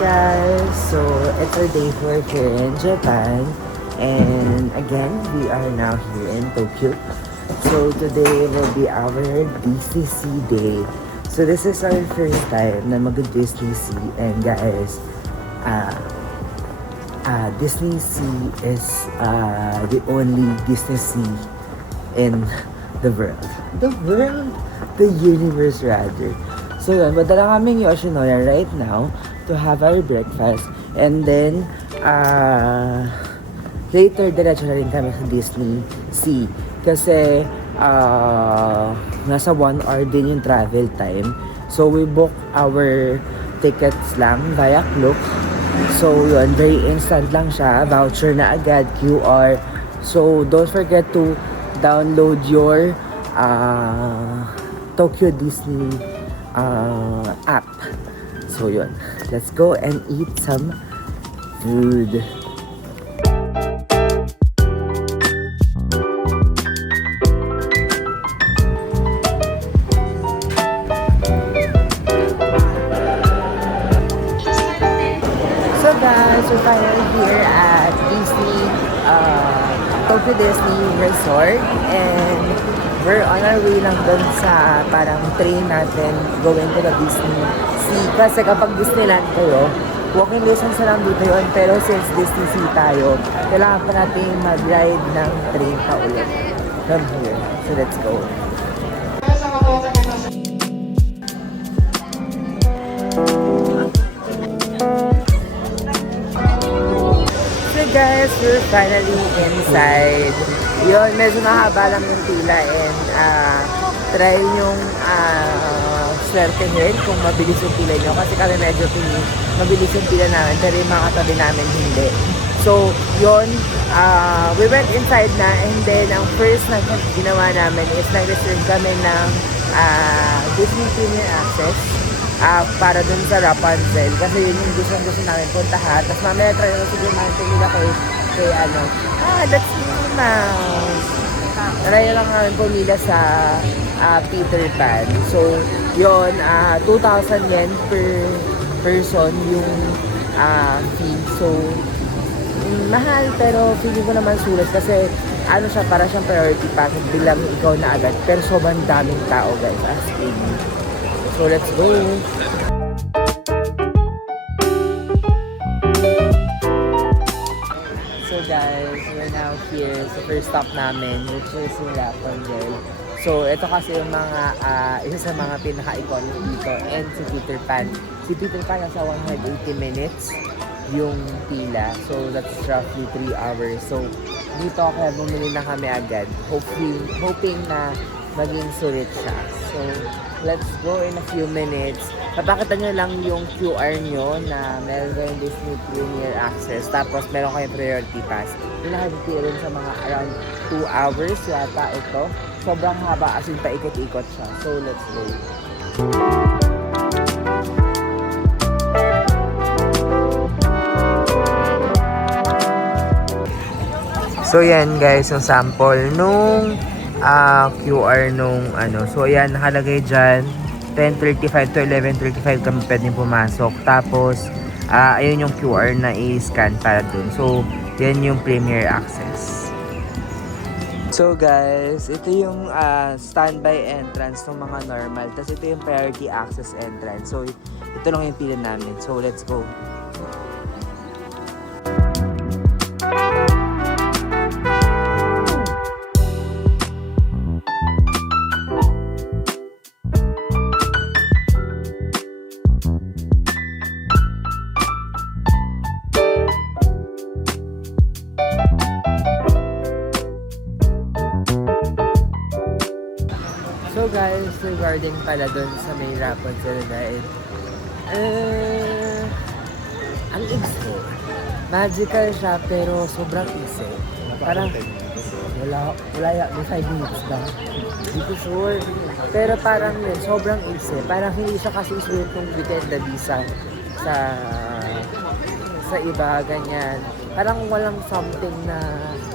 guys! So, it's our day 4 here in Japan. And again, we are now here in Tokyo. So, today will be our DCC day. So, this is our first time na mag-Disney Sea. And guys, Disney Sea is the only Disney Sea in the world. The world? The universe rather. So yun, madala kaming Yoshinoya right now to have our breakfast. And then, later, diretso na rin kami sa Disney Sea. Kasi, nasa 1 hour din yung travel time. So, we book our tickets lang via Klook. So, yun, very instant lang siya. Voucher na agad, QR. So, don't forget to download your Tokyo Disney app. So yun, let's go and eat some food. So guys, we're finally here at Disney Tokyo Disney Resort, and we're on our way lang dun sa parang train natin going to the Disney Sea. Kasi kapag Disneyland kayo, walking distance na lang dito yun. Pero since Disney Sea tayo, kailangan pa natin mag-ride ng train pa ulit from here. So let's go. So guys, we're finally inside. Yun, medyo mahaba lang yung pila, and try yung swertehin kung mabilis yung pila nyo. Kasi kami medyo mabilis yung pila namin, pero yung mga katabi namin hindi. So, yun, we went inside na, and then ang first na ginawa namin is nag-reserve kami ng Disney Premier Access para dun sa Rapunzel. Kasi yun yung gusto namin puntahan. Tapos mamaya try na siguro natin nila kay ano, that's Minnie Mouse. Try lang namin pumila sa Peter Pan. So, yun, 2,000 yen per person yung fee. So, mahal, pero feeling ko naman sulit kasi ano siya, para siyang priority package bilang ikaw na agad. Pero sobrang daming tao guys, as in. So, let's go! So guys, we're now here sa first stop namin, which is yung Rapunzel. So, ito kasi yung mga, isa sa mga pinaka-iconic dito, and si Peter Pan. Si Peter Pan nasa 180 minutes yung pila. So, that's roughly 3 hours. So, dito kaya bumili na kami agad. Hoping na maging sulit siya. So, let's go in a few minutes. Papakita nyo lang yung QR nyo na meron kayong Disney Premier Access. Tapos, meron kayong priority pass. Yung nakapipili rin sa mga around 2 hours yata ito. Sobrang haba, as in paikot-ikot siya. So, let's go. So, yan guys, yung sample nung QR nung ano. So, yan, nakalagay dyan. 10:35 to 11:35 kami pwedeng pumasok. Tapos, ayun yung QR na i-scan para dun. So, yan yung Premier Access. So guys, ito yung standby entrance ng mga normal. Tapos ito yung priority access entrance. So, ito lang yung pila namin. So, let's go. So guys, regarding pala dun sa may Rapunzel dahil ang igsi. Magical siya pero sobrang igsi. Parang wala may 5 minutes ba? Hindi ko sure. Pero parang yun, sobrang igsi. Parang hindi siya kasi sulit kung bitin the visa sa iba, ganyan. Parang walang something na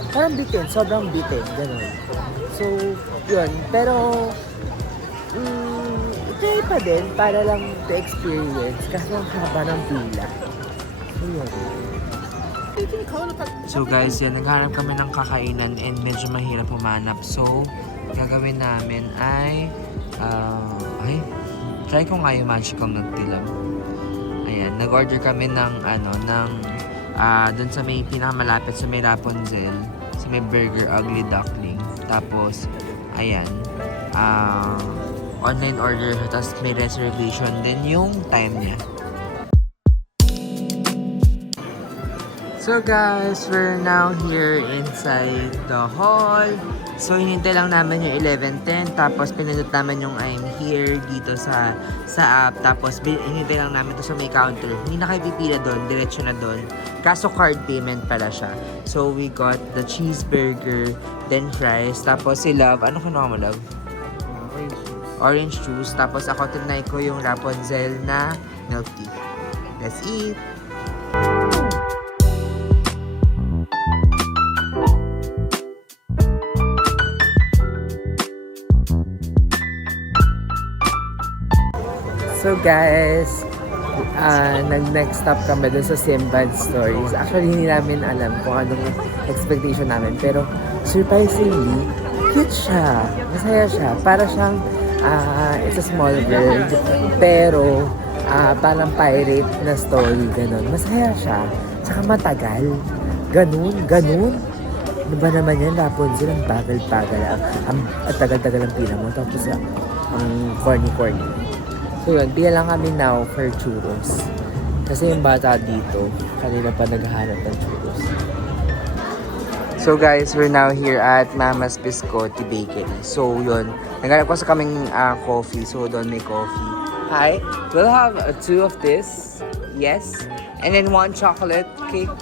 parang bitin, sobrang bitin, gano'n. So, yun. Pero, try pa din para lang to experience kasi ang haba ng pila. So guys, yan, naghanap kami ng kakainan and medyo mahirap humanap. So, gagawin namin ay, try ko nga yung magical milk tilam. Ayan, nag-order kami ng, dun sa may pinakamalapit sa may Rapunzel, sa may Burger Ugly Duckling. Tapos, ayan, online order, tapos may reservation din yung time niya. So guys, we're now here inside the hall. So hinintay lang namin yung 11:10, tapos pinindot namin yung I'm here dito sa app, tapos hinintay lang namin to sa may counter. Hindi na kayo pipila doon, diretso na doon. Kaso card payment pala siya. So we got the cheeseburger, then fries, tapos si Love, ano kinuha mo, Love? Orange juice. Tapos ako tinay ko yung Rapunzel na milk tea. Let's eat! So guys, nag-next stop kami dun sa Simbad Stories. Actually, hindi namin alam kung anong expectation namin. Pero surprisingly, cute siya. Masaya siya. Para siyang, it's a small world. Pero, parang pirate na story. Ganun. Masaya siya. Tsaka matagal. Ganun. Ano ba naman yan? Rapunzel, ang bagal-bagal. Ang tagal-tagal ang pila mo. Tapos, ang corny-corny. So yun, bigyan lang kami now for churros. Kasi yung bata dito, kanina pa naghahanap ng churros. So guys, we're now here at Mama's Biscotti Bakery. So yun, naghanap ko sa kaming coffee. So doon may coffee. Hi, we'll have 2 of this. Yes. And then 1 chocolate cake.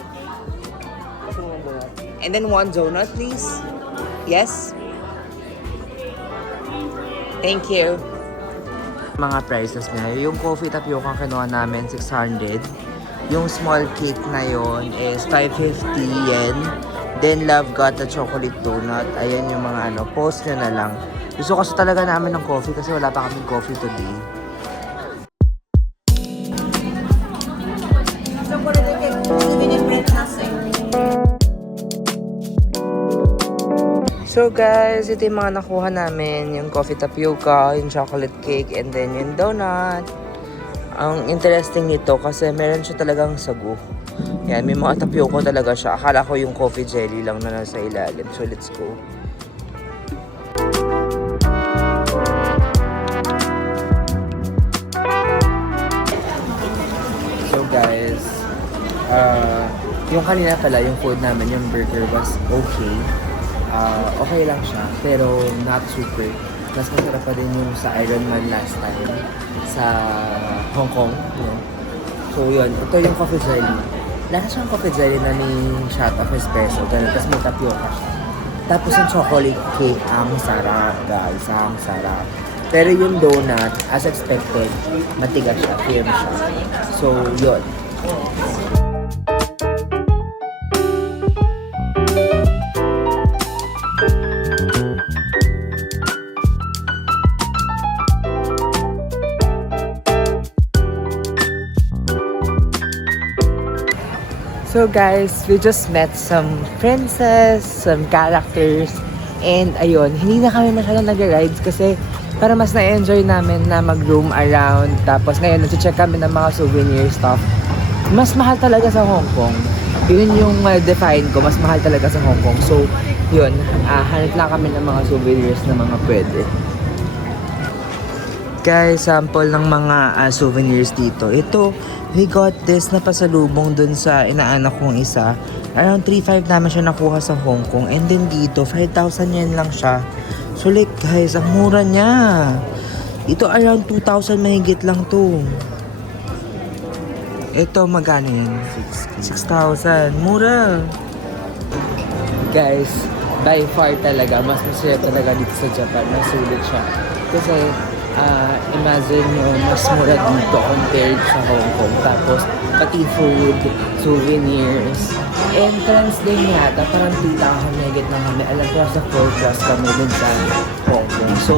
And then 1 donut, please. Yes. Thank you. Mga prices niya. Yung coffee tapioca kinuha namin, 600. Yung small cake na yon is 550 yen. Then Love got the chocolate donut. Ayan yung mga post nyo na lang. Gusto kasi talaga namin ng coffee kasi wala pa kaming coffee today. So guys, ito yung mga nakuha namin. Yung coffee tapioca, yung chocolate cake, and then yung donut. Ang interesting nito kasi meron siya talagang sagu. Yan, may mga tapioca talaga siya. Akala ko yung coffee jelly lang na nasa ilalim. So let's go. So guys, yung kanina pala, yung food namin, yung burger was okay. Okay lang siya, pero not super. Mas masarap pa din yung sa Ironman last time sa Hong Kong. No? So yun, ito yung coffee jelly. Lasa siyang coffee jelly na may shot of espresso. Ganun, tapos may tapioca siya. Tapos yung chocolate cake, ang sarap guys, ang sarap. Pero yung donut, as expected, matigas siya, firm siya. So yun. So guys, we just met some princess, some characters, and ayun, hindi na kami masyadong nag-rides kasi para mas na-enjoy namin na mag-roam around. Tapos ngayon, nag-check kami ng mga souvenir stuff. Mas mahal talaga sa Hong Kong. Yun yung define ko, mas mahal talaga sa Hong Kong. So, yun, hanap lang kami ng mga souvenirs na mga pwede. Guys, sample ng mga souvenirs dito. Ito, we got this na pasalubong dun sa inaanak kong isa. Around 3,500 naman siya nakuha sa Hong Kong. And then dito, 5,000 yen lang siya. So like guys, ang mura niya. Ito around 2,000 mahigit lang to. Ito magkano yan? 6,000. Mura. Guys, by far talaga, mas masaya talaga dito sa Japan. Nasulit siya. Kasi, imagine nyo, mas mura dito compared sa Hong Kong. Tapos, pati food, souvenirs, entrance din yata, parang 2,000 megit lang kami. Alam ko, sa 4+ kami din sa Hong Kong. So,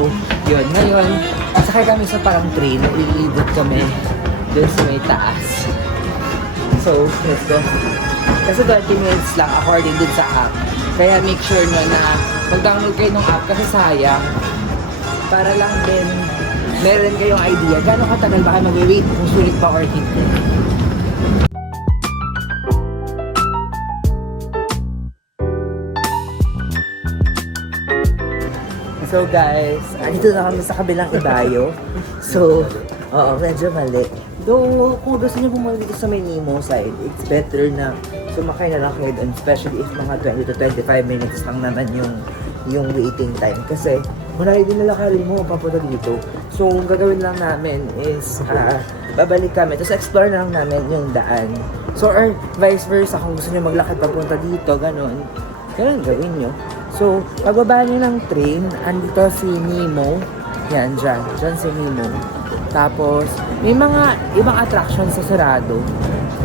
yun. Ngayon, sakay kami sa parang train, iibot kami dun sa may taas. So, let's go. Kasi 20 minutes lang according dun sa app. Kaya make sure nyo na mag-download kayo ng app kasi sayang. Para lang din meron kayong idea gano'ng katagal ba kayo mag-wait kung sulit pa or hindi. So guys, andito na kami sa kabilang ibayo. So, oo, medyo mali. Though, kung gusto niyo bumalik dito sa may Nemo side, it's better na sumakay na lang kayo doon, especially if mga 20 to 25 minutes lang naman yung waiting time. Kasi, marami din nalakarin mo papunta dito. So, ang gagawin lang namin is, babalik kami, tapos explore na lang namin yung daan. So, or vice versa, kung gusto niyo maglakad papunta dito, ganun gawin nyo. So, pagbaba nyo ng train, andito si Nemo. Yan, dyan si Nemo. Tapos, may mga ibang attractions sa sarado.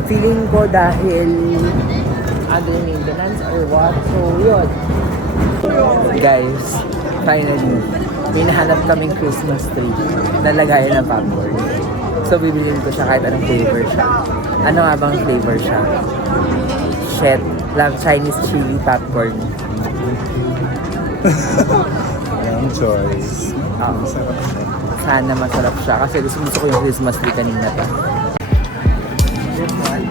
Feeling ko dahil under maintenance or what. So, yun. Guys, finally, may nahanap kaming Christmas tree na lagayan ng popcorn. So, bibilin ko siya kahit anong flavor siya. Ano nga bang flavor siya? Shit, love Chinese chili popcorn. Ang choice. Masarap siya. Sana masarap siya kasi gusto ko yung Christmas tree kanina pa. This one,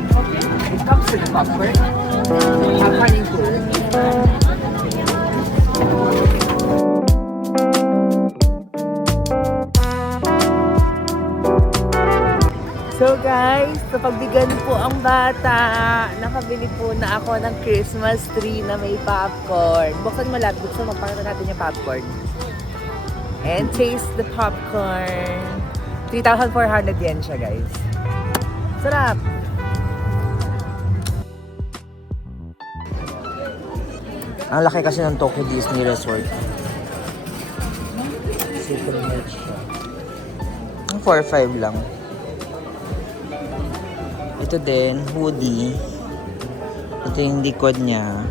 it comes with popcorn. Popcorn included. So guys, sa pagbigan po ang bata, nakabili po na ako ng Christmas tree na may popcorn. Buksan mo lang, magpakita natin yung popcorn. And taste the popcorn. 3,400 yen siya guys. Sarap! Ang laki kasi ng Tokyo Disney Resort. Super much siya. 4,500 lang. Ito din, hoodie. Ito yung likod niya.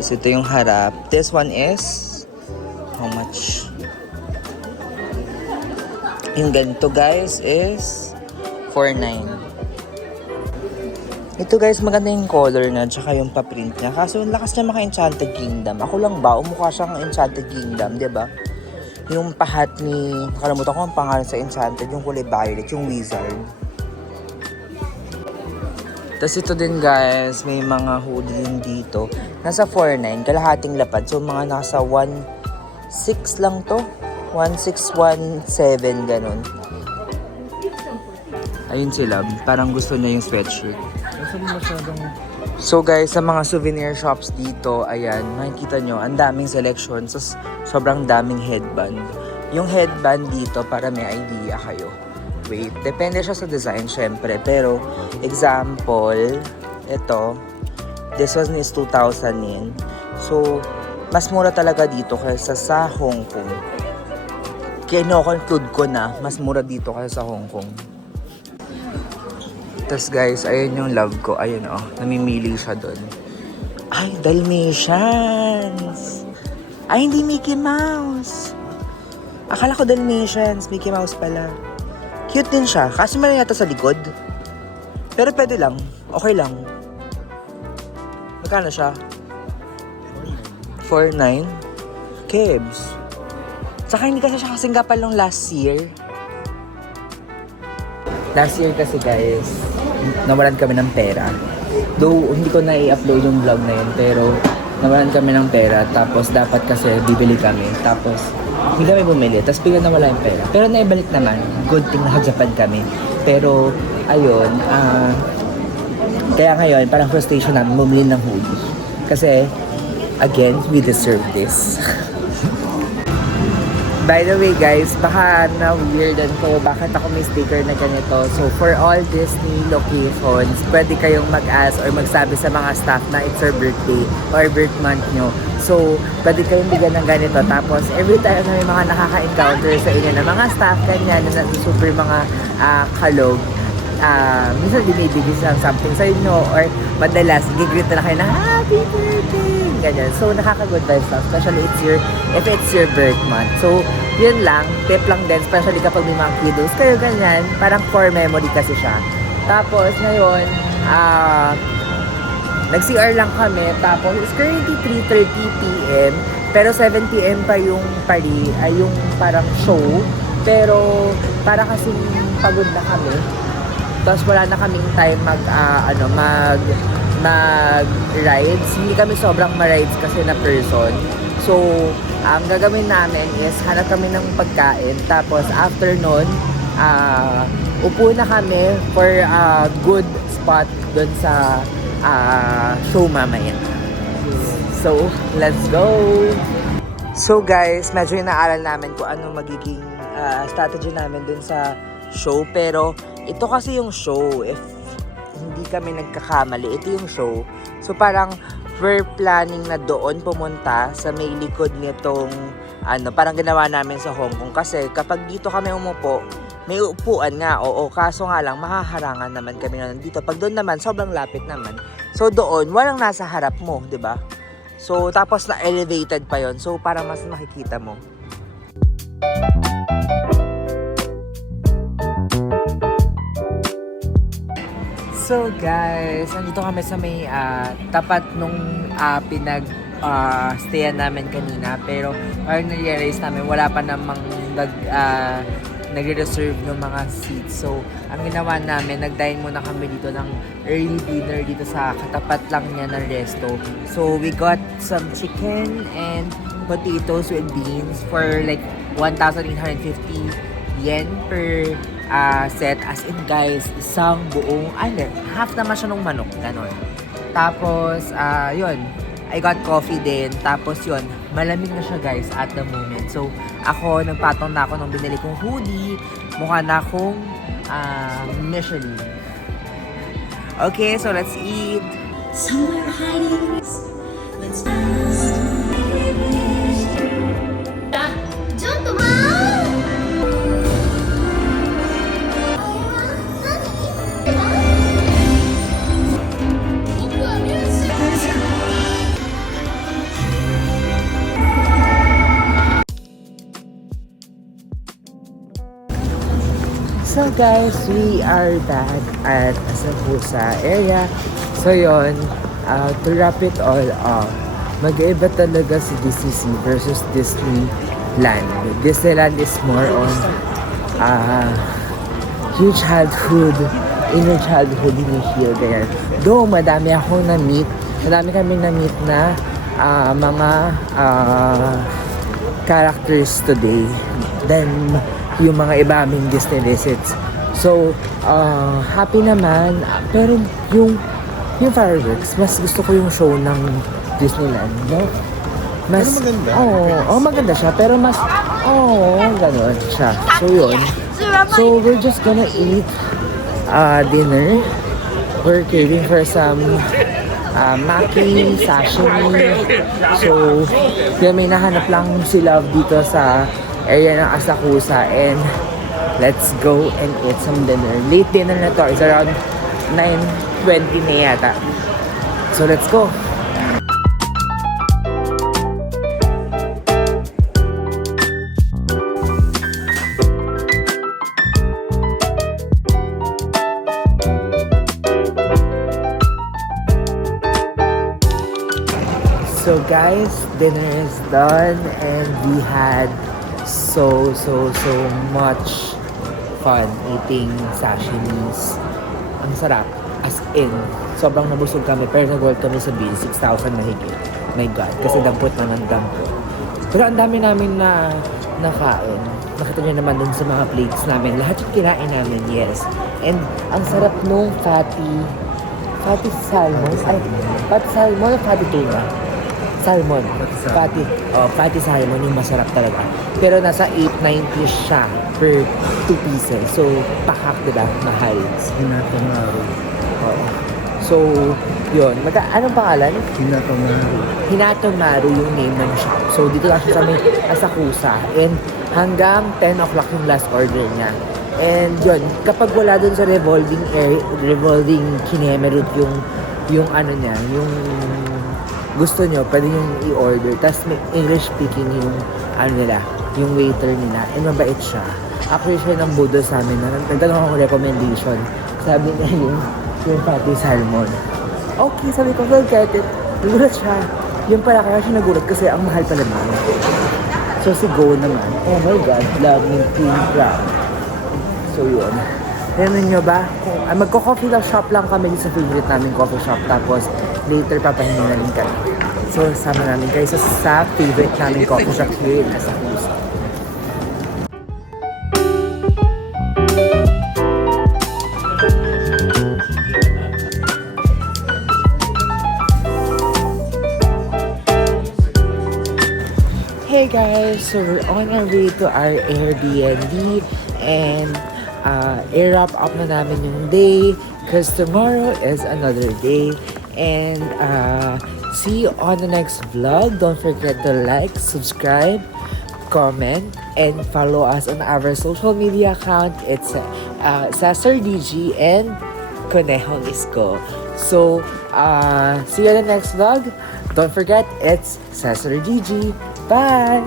Tapos ito yung harap. This one is how much? Yung ganito guys is 4,900. Ito guys, maganda yung color na tsaka yung pa-print niya. Kaso yung lakas niya maka-Enchanted Kingdom. Ako lang ba? Umukha siyang Enchanted Kingdom, di ba? Yung pahat ni... Nakalimutan ko ang pangalan sa Enchanted. Yung kulay violet, yung wizard. Tapos ito din guys, may mga hoodie din dito. Nasa 4,900, kalahating lapad. So mga nasa 1,600 lang to. 1,617, ganun. Ayun sila, parang gusto niya yung sweatshirt. So guys, sa mga souvenir shops dito, ayan, makikita nyo, ang daming selection. So, sobrang daming headband. Yung headband dito, para may idea kayo. Wait, depende siya sa design syempre. Pero, example, ito, this one is 2,000 yen. So, mas mura talaga dito kaysa sa Hong Kong. Kaya no-conclude ko na, mas mura dito kaysa sa Hong Kong. Tapos guys, ayun yung love ko. Ayun namimili siya doon. Ay, Dalmatians! Ay, hindi Mickey Mouse! Akala ko Dalmatians, Mickey Mouse pala. Cute din siya. Kasi meron yata sa likod. Pero pwede lang. Okay lang. Magkano siya? 4,900. Kebs. Saka hindi kasi siya kasing kapal nung last year. Last year kasi guys, nawalan kami ng pera. Though hindi ko na i-upload yung vlog na yun, pero nawalan kami ng pera. Tapos dapat kasi bibili kami. Tapos hindi kami bumili. Tapos bigla nawala yung pera. Pero naibalik naman. Good thing naka-Japan kami. Pero ayun, kaya ngayon parang frustration namin bumili ng hoodie. Kasi again, we deserve this. By the way guys, baka na-weirdan ko bakit ako may sticker na ganito. So for all Disney locations, pwede kayong mag-ask or magsabi sa mga staff na it's your birthday or birth month nyo. So pwede kayong bigyan ng ganito. Tapos every time na may mga nakaka-encounter sa inyo na mga staff kanyan na super mga kalog, minsan binibigay silang something sa inyo or madalas gigreet na kayo na happy birthday, ganyan. So nakaka-good vibes lang, especially if it's your birth month. So yun lang, tip lang din, especially kapag may mga kiddos kayo ganyan, parang core memory kasi siya. Tapos ngayon, nag-CR lang kami. Tapos it's currently 3:30 p.m. Pero 7 p.m. pa yung party, ay yung parang show. Pero para kasing pagod na kami. Tapos wala na kaming time mag-rides. Hindi kami sobrang ma-rides kasi na person. So, ang gagawin namin is hanap kami ng pagkain. Tapos after nun, upo na kami for a good spot dun sa show mamaya. So, let's go! So guys, medyo inaaral namin kung ano magiging strategy namin dun sa show. Pero ito kasi yung show. If hindi kami nagkakamali, ito yung show. So parang we're planning na doon pumunta sa may likod nitong parang ginawa namin sa Hong Kong. Kasi kapag dito kami umupo, may upuan nga, oo. Kaso nga lang, mahaharangan naman kami na nandito. Pag doon naman, sobrang lapit naman. So doon, walang nasa harap mo, 'di ba? So tapos na elevated pa yon. So para mas makikita mo. So guys, nandito kami sa may tapat nung stayan namin kanina. Pero parang na-realize namin wala pa namang nagre-reserve ng mga seats. So, ang ginawa namin, nag-dine muna kami dito ng early dinner dito sa katapat lang niya ng resto. So, we got some chicken and potatoes with beans for like 1,850 yen per set. As in guys, isang buong, half naman siya ng manok, ganon. Tapos, yun, I got coffee din. Tapos yun, malamig na siya guys at the moment. So, ako, nagpatong na ako nung binili kong hoodie. Mukha na akong Michelin. Okay, so let's eat. Somewhere hiding. Let's dance. ちょっと待僕はミュージックです。 So guys, we are back at Asakusa area. So yun, to wrap it all up, mag-iba talaga si DCC versus Disneyland. Disneyland is more on your childhood, inner childhood initial, ganyan. Though madami akong na-meet, madami kami na-meet na mga characters today. Then, yung mga iba aming Disney visits. So, happy naman. Pero yung fireworks, mas gusto ko yung show ng Disneyland, no? Mas, Pero maganda. Maganda siya. Pero mas, gano'n siya. So, yun. So, we're just gonna eat dinner. We're craving for some maki, sashimi. So, yun, may nahanap lang si Love dito sa area ng Asakusa, and let's go and eat some dinner. Late dinner na to. It's around 9:20 na yata. So let's go. So guys, dinner is done and we had so much fun eating sashimis. Ang sarap. As in, sobrang nabusog kami. Pero nag-work kami sa bill, 6,000 mahigit. My God, kasi dampot na ng dampot. Pero ang dami namin na nakain. Nakita niyo naman dun sa mga plates namin. Lahat yung kinain namin, yes. And ang sarap nung fatty salmon. Ay, fatty salmon o fatty tuna? Salmon. Fatty salmon yung masarap talaga. Pero nasa 890 siya per 2 pieces. So, pakak, diba? Mahal. Hinatomaru. Oo. So, yun. Anong pangalan? Hinatomaru. Hinatomaru yung name ng shop. So, dito lang siya sa may Asakusa. And hanggang 10 o'clock yung last order niya. And yun, kapag wala dun sa revolving kineme route yung ano niya, yung gusto nyo, pwede yung i-order. Tapos may English speaking yung ano nila, yung waiter nila. And mabait siya. Actually, siya ng Budo sa amin na nagtanong akong recommendation Sabi niya yung patty salmon. Okay, sabi ko, we'll get it. Nagulat siya. Yung pala, kaya siya nagulat kasi ang mahal pala naman. So si Go naman, oh my God, love me cream crab. So yun. Tignan nyo ba? Magko-coffee shop lang kami sa favorite namin coffee shop. Tapos later papahinga na rin kami. So sama namin kayo sa favorite namin coffee shop here in Asakusa. Hey guys, so we're on our way to our Airbnb and i-wrap up na namin yung day because tomorrow is another day and see you on the next vlog. Don't forget to like, subscribe, comment, and follow us on our social media account. It's Cesar DG and Conejo Isko. So, see you on the next vlog. Don't forget, it's Cesar DG. Bye!